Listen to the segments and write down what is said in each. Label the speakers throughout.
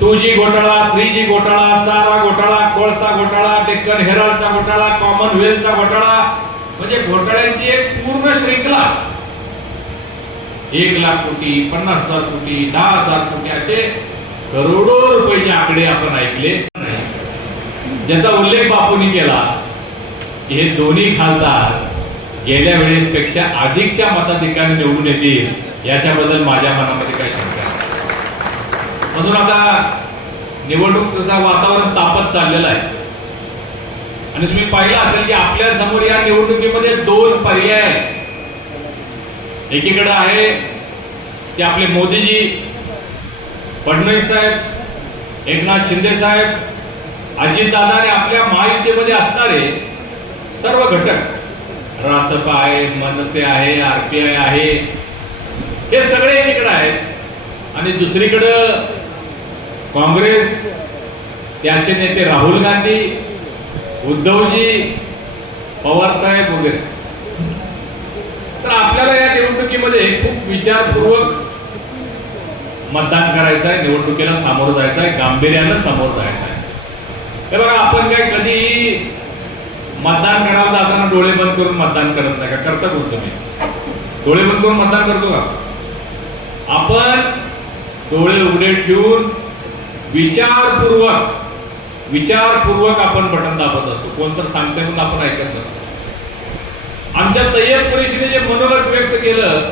Speaker 1: To जी घोटाळा three G घोटाळा चारा घोटाळा कोळसा घोटाळा डेक्कन हेराल्डचा घोटाळा कॉमनवेल्थचा घोटाळा. म्हणजे घोटाळ्यांची एक पूर्ण श्रृंखला. एक लाख कोटी पन्नास हजार कोटी दहा हजार कोटी असे करोडो रुपयाचे आकडे आपण ऐकले. नाही ज्याचा उल्लेख बापूंनी केला हे दोन्ही खासदार गेल्या वेळेस पेक्षा अधिकच्या मताधिकारी निवडून येतील याच्याबद्दल माझ्या मनामध्ये काही शंका म्हणून आता निवडणुकीचा वातावरण तापत चाललेलं आहे. आणि तुम्ही पाहिलं असेल की आपल्यासमोर या निवडणुकीमध्ये दोन पर्याय आहेत. एकीकडे आहे ते आपले मोदीजी फडणवीस साहेब एकनाथ शिंदे साहेब अजितदादा आणि आपल्या महायुतीमध्ये असणारे सर्व घटक रासपा आहे मनसे आहे आरपीआय आहे हे सगळे एकीकडे आहेत. आणि दुसरीकडं काँग्रेस त्यांचे नेते राहुल गांधी उद्धवजी पवार साहेब वगैरे तर आपल्याला या निवडणुकीमध्ये खूप विचारपूर्वक मतदान करायचं आहे निवडणुकीला सामोरं जायचं आहे गांभीर्यानं सामोरं जायचं आहे तर बघा आपण काय कधी मतदान करायला जाताना डोळे बंद करून मतदान करत नाही का? करता कोण तुम्ही? डोळे बंद करून मतदान करतो का? आपण डोळे उघडे ठेवून विचारपूर्वक विचारपूर्वक आपण बटन दाबत असतो. कोण तर सांगते म्हणून आपण ऐकत नसतो आमच्या तय्यब परिषदेने जे मनोगत व्यक्त केलं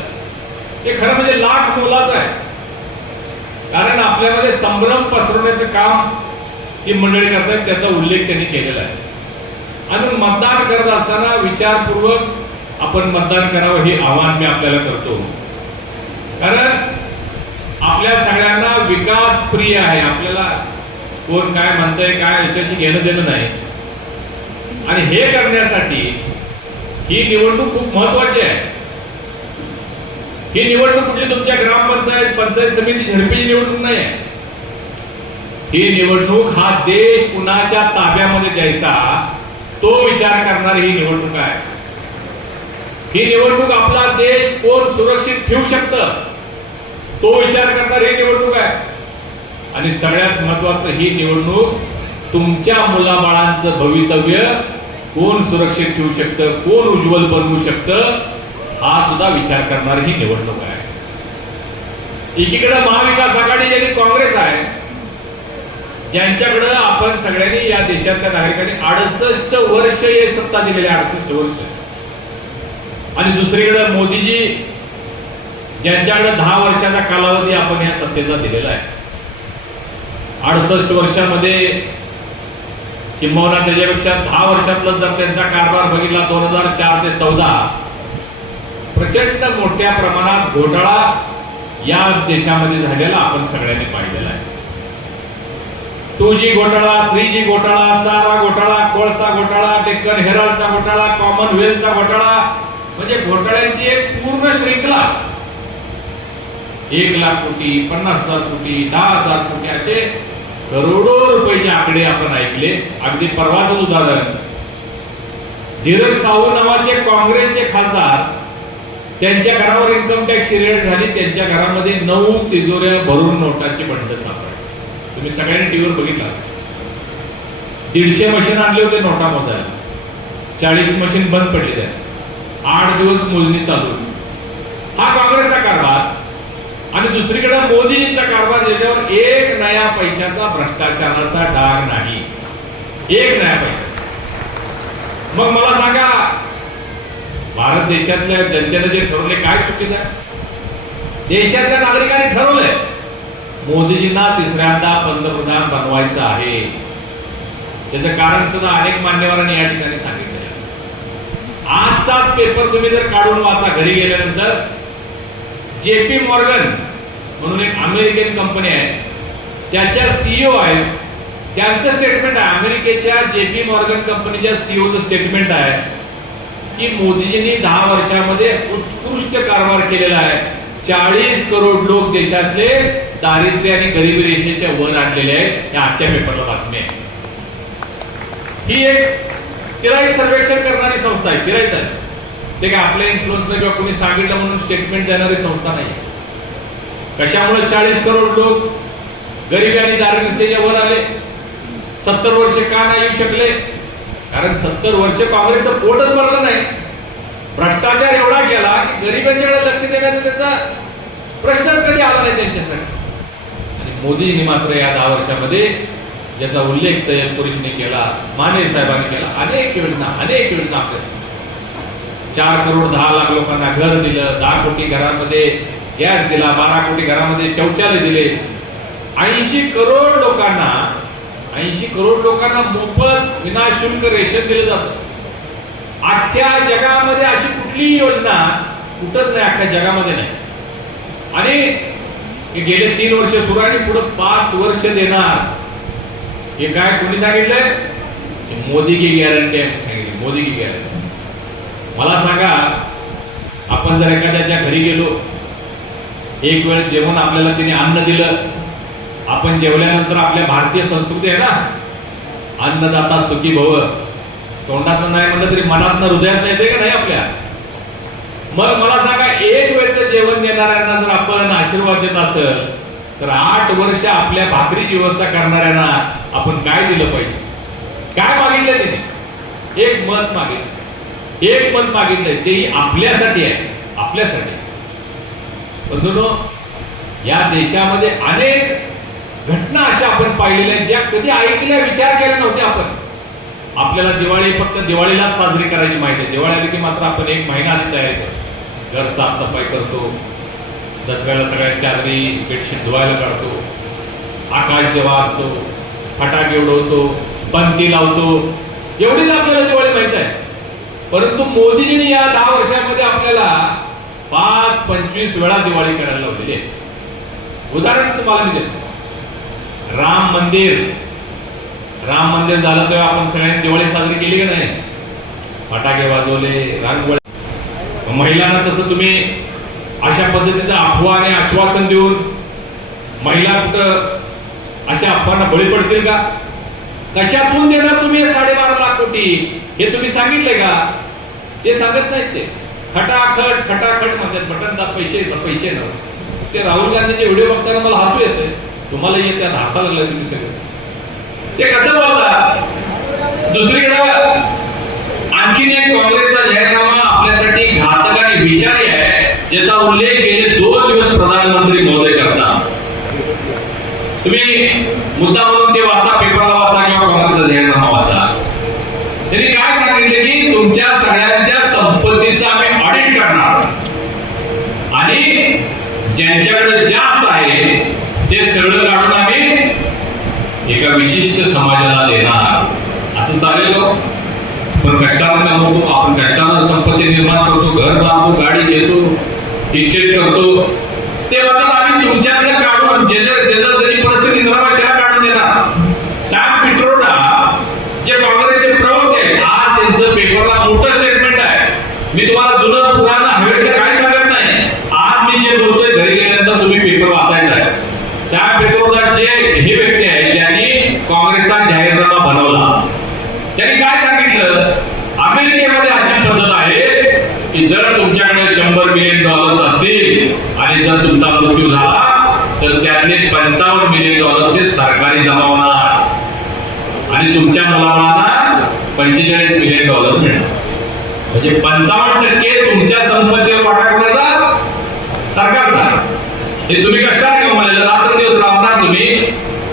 Speaker 1: ते खरं म्हणजे लाख मोलाचं आहे. कारण आपल्यामध्ये संभ्रम पसरवण्याचं काम ही मंडळी करतात त्याचा उल्लेख त्यांनी केलेला आहे. आणि मतदान करत असताना विचारपूर्वक आपण मतदान करावं हे आव्हान मी आपल्याला करतो. कारण आपल्या सगळ्यांना विकास प्रिय आहे. आपल्याला कोण काय म्हणतंय काय याच्याशी घेणं देणं नाही. आणि हे करण्यासाठी ही निवडणूक खूप महत्वाची आहे. ही निवडणूक कुठली? तुमच्या ग्रामपंचायत पंचायत समिती झडपीची निवडणूक नाही आहे. ही निवडणूक हा देश कुणाच्या ताब्यामध्ये द्यायचा तो विचार करणारी ही निवडणूक आहे. ही निवडणूक आपला देश कोण सुरक्षित ठेवू शकतं? तो विचार करणार ही निवडणूक आहे. आणि सगळ्यात महत्वाचं ही निवडणूक तुमच्या मुलाबाळांचं भवितव्य कोण सुरक्षित ठेवू शकतं कोण उज्ज्वल बनवू शकतं हा सुद्धा विचार करणारी ही निवडणूक आहे. एकीकडे महाविकास आघाडी ज्यांनी काँग्रेस आहे ज्यांच्याकडं आपण सगळ्यांनी या देशातल्या नागरिकांनी अडसष्ट वर्ष हे सत्ता दिलेली अडसष्ट वर्ष. आणि दुसरीकडे मोदीजी ज्यांच्याकडे दहा वर्षाचा कालावधी आपण या सत्तेचा दिलेला आहे अडसष्ट वर्षामध्ये किंबहुना त्याच्यापेक्षा दहा वर्षातलं जर त्यांचा कारभार बघितला दोन हजार चार ते चौदा प्रचंड मोठ्या प्रमाणात घोटाळा या देशामध्ये झालेला आपण सगळ्यांनी पाहिलेला आहे. टू जी घोटाळा थ्री जी घोटाळा चारा घोटाळा कोळसा घोटाळा डेक्कन हेराल्डचा घोटाळा कॉमनवेल्थचा घोटाळा म्हणजे घोटाळ्यांची एक पूर्ण श्रृंखला. एक लाख कोटी पन्नास हजार कोटी दहा हजार कोटी असे करोडो रुपयाचे आकडे आपण ऐकले. अगदी परवाच उदाहरण. धीरज साहू नावाचे काँग्रेसचे खासदार त्यांच्या घरावर इन्कम टॅक्स रेट झाली त्यांच्या घरामध्ये नऊ तिजोऱ्या भरून नोटाचे बंड सापडले. तुम्ही सगळ्यांनी टीव्हीवर बघितलं असेल. दीडशे मशीन आणले होते नोटा मोजायला चाळीस मशीन बंद पडलेल्या आठ दिवस मोजणी चालू हा काँग्रेस दुसरीकडे मोदीजींचा कारभार ज्याच्यावर एक नया पैशाचा भ्रष्टाचाराचा डाग नाही. एक नया पैसा. मग मला सांगा भारत देशातल्या जनतेने जे ठरवले काय चुकीचं आहे? देशातल्या नागरिकांनी ठरवलंय मोदीजींना तिसऱ्यांदा पंतप्रधान बनवायचं आहे. त्याचं कारण सुद्धा अनेक मान्यवरांनी या ठिकाणी सांगितलं आजचाच पेपर तुम्ही जर काढून वाचा घरी गेल्यानंतर जेपी मॉर्गन म्हणून एक अमेरिकन कंपनी आहे. त्याच्या सीईओ आहे त्यांचं स्टेटमेंट आहे अमेरिकेच्या जेपी मॉर्गन कंपनीच्या सीईओचं स्टेटमेंट आहे की मोदीजींनी दहा वर्षामध्ये उत्कृष्ट कारभार केलेला आहे. चाळीस करोड लोक देशातले दारिद्र्य आणि गरिबी रेषेच्या वर आणलेले आहेत. या आजच्या पेपरला बातमी आहे. ही एक तिराई सर्वेक्षण करणारी संस्था आहे. तिराईच तर. ते काय आपल्या इन्फ्लुअन्सला किंवा कोणी सांगितलं म्हणून स्टेटमेंट देणारी संस्था नाही कशामुळे चाळीस करोड लोक गरिबी आणि दारिद्र्याच्या वर आले? सत्तर वर्ष का नाही येऊ शकले? कारण सत्तर वर्ष काँग्रेसचं पोटच भरलं नाही. भ्रष्टाचार एवढा केला की गरिबांच्याकडे लक्ष देण्याचा त्याचा प्रश्नच कधी आला नाही त्यांच्यासाठी. आणि मोदींनी मात्र या दहा वर्षामध्ये ज्याचा उल्लेख तय्यब पुरुषने केला माने साहेबांनी केला अनेक योजना अनेक योजना आपल्या. चार करोड दहा लाख लोकांना घर दिलं दहा कोटी घरामध्ये गॅस दिला बारा कोटी घरामध्ये शौचालय दिले. ऐंशी करोड लोकांना ऐंशी करोड लोकांना मोफत विनाशुल्क रेशन दिलं जात. अख्ख्या जगामध्ये अशी कुठलीही योजना कुठंच नाही अख्ख्या जगामध्ये नाही. आणि हे गेले तीन वर्ष सुरू आणि पुढे पाच वर्ष देणार. हे काय कोणी सांगितलंय? मोदी की गॅरंटी आहे सांगितली मोदी की गॅरंटी. मला सांगा आपण जर एखाद्याच्या घरी गेलो एक वेळ जेवण आपल्याला त्याने अन्न दिलं. आपण जेवल्यानंतर आपल्या भारतीय संस्कृती आहे ना? अन्नदाता सुखी भव. तोंडात नाही म्हणलं तरी मनातनं हृदयात येते का नाही आपल्या? मग मला सांगा एक वेळचं जेवण देणाऱ्यांना जर आपण आशीर्वाद देत असेल तर आठ वर्ष आपल्या भाकरीची व्यवस्था करणाऱ्यांना आपण काय दिलं पाहिजे? काय मागितलं त्याने एक मत मागितलं एक मत मागितलंय. तेही आपल्यासाठी आहे. आपल्यासाठी. बंधूनो या देशामध्ये अनेक घटना अशा आपण पाहिलेल्या ज्या कधी ऐकल्या विचार केला नव्हत्या आपण. आपल्याला दिवाळी फक्त दिवाळीला साजरी करायची माहिती आहे. दिवाळी आली की मात्र आपण एक महिना आधी तयार करतो घर साफसफाई करतो. दसऱ्याला सगळ्या चादरी बेडशीट धुवायला काढतो. आकाश देवा आणतो. फटाके उडवतो. बंती लावतो. एवढीच आपल्याला दिवाळी माहीत आहे. परंतु मोदीजींनी या दहा वर्षामध्ये आपल्याला पाच पंचवीस वेळा दिवाळी करायला लावलेली आहे. उदाहरण तुम्हाला मी देतो. राम मंदिर. राम मंदिर झालं तेव्हा आपण सगळ्यांनी दिवाळी साजरी केली का नाही? फटाके वाजवले रांगोळी. महिलांना तसं तुम्ही अशा पद्धतीचं अफवा आणि आश्वासन देऊन महिला कुठं अशा अफवांना बळी पडतील का? कशातून देणार तुम्ही साडेबारा लाख कोटी? हे तुम्ही सांगितले का? ते सांगत नाहीत ते. खटाखट खटाखट म्हणतात. बटन दाब पैसे पैसे ना. ते राहुल गांधीचे व्हिडिओ बघताना मला हसू येते तुम्हाला येते हसायला लागलं तुम्ही सगळे. ते कसं बोलतात दुसरीकडे आणखीन एक काँग्रेसचा जाहीरनामा आपल्यासाठी घातक आणि विषारी आहे ज्याचा उल्लेख गेले दोन दिवस प्रधानमंत्री महोदय करतात. तुम्ही मुद्दा म्हणून ते वाचा पेपरला वाचा किंवा काँग्रेसचा जाहीरनामा वाचा त्यांनी काय सांगितले की तुमच्या सगळ्यांच्या संपत्तीचं आम्ही ऑडिट करणार. आणि ज्यांच्याकडे जास्त आहे ते सगळं काढून आम्ही एका विशिष्ट समाजाला देणार. असं चालेल हो. पण कष्टानं कमवतो आपण कष्टानं संपत्ती निर्माण करतो घर बांधतो गाडी घेतो इस्टेट करतो. ते म्हणतात आम्ही तुमच्याकडे काढून ज्याच्या ज्याचा जरी परिस्थिती निर्माण आहे, त्याला काढून देणार सॅम पिट्रोडा जे काँग्रेसचे प्रवक्ते आहेत आज त्यांचं पेपरला मोठं स्टेटमेंट आहे मी तुम्हाला जुनं पुराण हवेकडे काय सांगत नाही आज मी जे बोलतोय घरी गेल्यानंतर तुम्ही पेपर वाचायचा आहे सॅम पिट्रोडा जे हे व्यक्ती आहे ज्यांनी काँग्रेसचा जाहीरनामा बनवला त्यांनी काय सांगितलं अमेरिकेमध्ये अशी पद्धत आहे की जर तुमच्याकडे शंभर मिलियन डॉलर्स असतील आणि जर तुमचा मृत्यू झाला तर त्यातले पंचावन्न मिलियन डॉलर्स हे सरकारी जमा होणार. आणि तुमच्या मुलाबाळांना पंचेचाळीस मिलियन डॉलर मिळणार. म्हणजे पंचावन्न टक्के तुमच्या संपत्तीवर वाटा कोणाचा सरकारचा हे तुम्ही कशाने कमवलेलं रात्र दिवस राबणार तुम्ही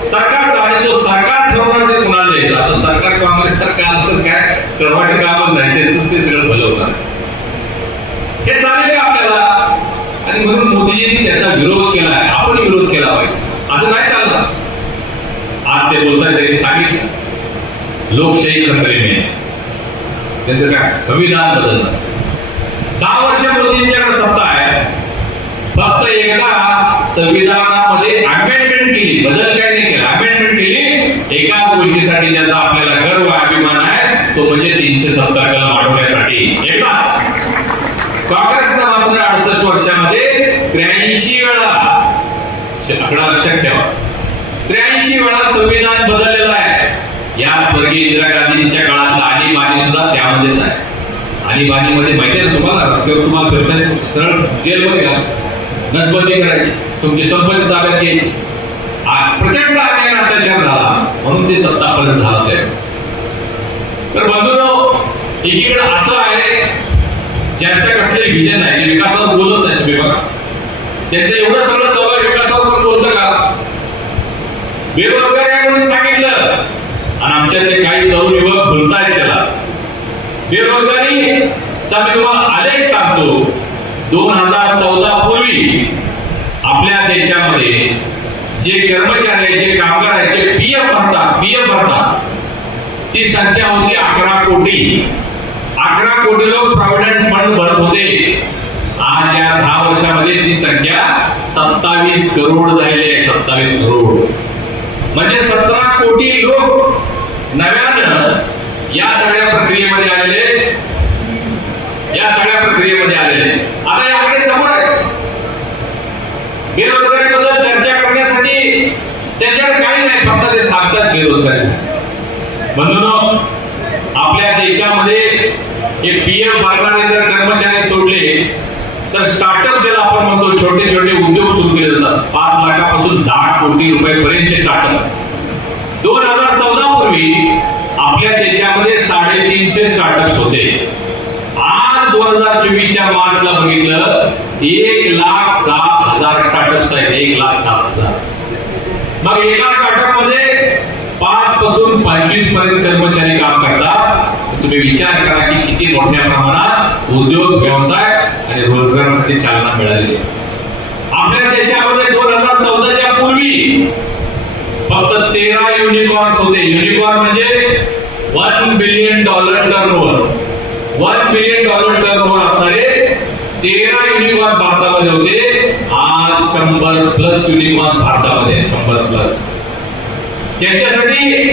Speaker 1: सरकारचा आणि तो सरकार ठरवणार ते कुणाला द्यायचा. आता सरकार काँग्रेस सरकार असं काय? ठरवायचं कामच नाही ते सगळं भलं होणार हे चालेल का आपल्याला आणि त्याचा विरोध केला आहे. आपण विरोध केला पाहिजे. असं काय चाललं? आज ते बोलतात त्यांनी सांगितलं लोकशाही खतरेने त्यांचं काय? संविधान बदललं. दहा वर्ष मोदींच्याकडे सत्ता आहे. फक्त एकदा संविधानामध्ये अमेंडमेंट केली. बदल काय नाही केला. अमेंडमेंट केली. एकाच गोष्टीसाठी ज्याचा आपल्याला गर्व अभिमान आहे. तो म्हणजे तीनशे सत्तर कलम वाढवण्यासाठी एकदाच काँग्रेसनं मात्र अडसष्ट वर्षामध्ये त्र्याऐंशी वेळा. आकडा लक्षात ठेवा. त्र्याऐंशी वेळा संविधान बदललेलं आहे. या स्वर्गीय इंदिरा गांधींच्या काळातला आणीबाणी सुद्धा त्यामध्येच आहे. आणीबाणीमध्ये माहिती आहे तुम्हाला? रस्त्यावर तुम्हाला फिरताना सरळ जेलमध्ये घाल. नसबंदी करायची. तुमची संपत्ती ताब्यात घ्यायची. प्रचंड अन्याय अत्याचार झाला. म्हणून ते सत्तापर्यंत झालं ते. तर बंधूनो एकीकडे असं आहे ज्यांचं कसलं विजन आहे बोलत नाही तुम्ही बघा त्यांचं एवढं सगळं चालू आहे विकासावर पण बोलतं का बेरोजगारी आहे म्हणून सांगितलं. आणि आमच्यातले काही तरुण युवक बोलतायत त्याला. बेरोजगारीचा मी तुम्हाला आलेख सांगतो दोन हजार चौदा पूर्वी आपल्या देशामध्ये जे कर्मचारी आहेत जे कामगार आहेत जे पीएफ भरतात पीएफ भरतात ती संख्या होती अकरा कोटी. अकरा कोटी लोक प्रॉव्हिडंट फंड भरत होते. आज या दहा वर्षामध्ये ती संख्या सत्तावीस करोड झालेली आहे सत्तावीस करोड. म्हणजे सतरा कोटी लोक नव्यानं या सगळ्या प्रक्रियेमध्ये आलेले या सगळ्या प्रक्रियेमध्ये आलेले आता याकडे समोर आहे. बेरोजगारीबद्दल चर्चा करण्यासाठी त्याच्यावर काही नाही फक्त ते सांगतात बेरोजगारी म्हणून आपल्या देशामध्ये हे पीएफ भरणारे जर कर्मचारी सोडले तर स्टार्टअप ज्याला आपण म्हणतो छोटे छोटे उद्योग सुरू केले कोटी रुपयापर्यंतचे स्टार्टअप दोन हजार चौदा पूर्वी आपल्या देशामध्ये साडेतीनशे स्टार्टअप्स होते. आज दोन हजार चोवीसच्या मार्चला बघितलं एक लाख सात हजार स्टार्टअप्स आहेत. एक लाख सात हजार. मग एका स्टार्टअपमध्ये पाच पासून पंचवीसपर्यंत कर्मचारी काम करतात. तुम्ही विचार करा की किती मोठ्या प्रमाणात उद्योग व्यवसाय आणि रोजगारासाठी चालना मिळाली. आपल्या देशामध्ये दोन हजार चौदा पूर्वी फक्त तेरा युनिकॉर्न्स होते. युनिकॉर्न म्हणजे one billion dollar turnover one billion dollar turnover असणारे तेरा युनिकॉर्न्स भारतामध्ये होते. आज शंभर प्लस युनिकॉर्न्स भारतामध्ये शंभर प्लस त्यांच्यासाठी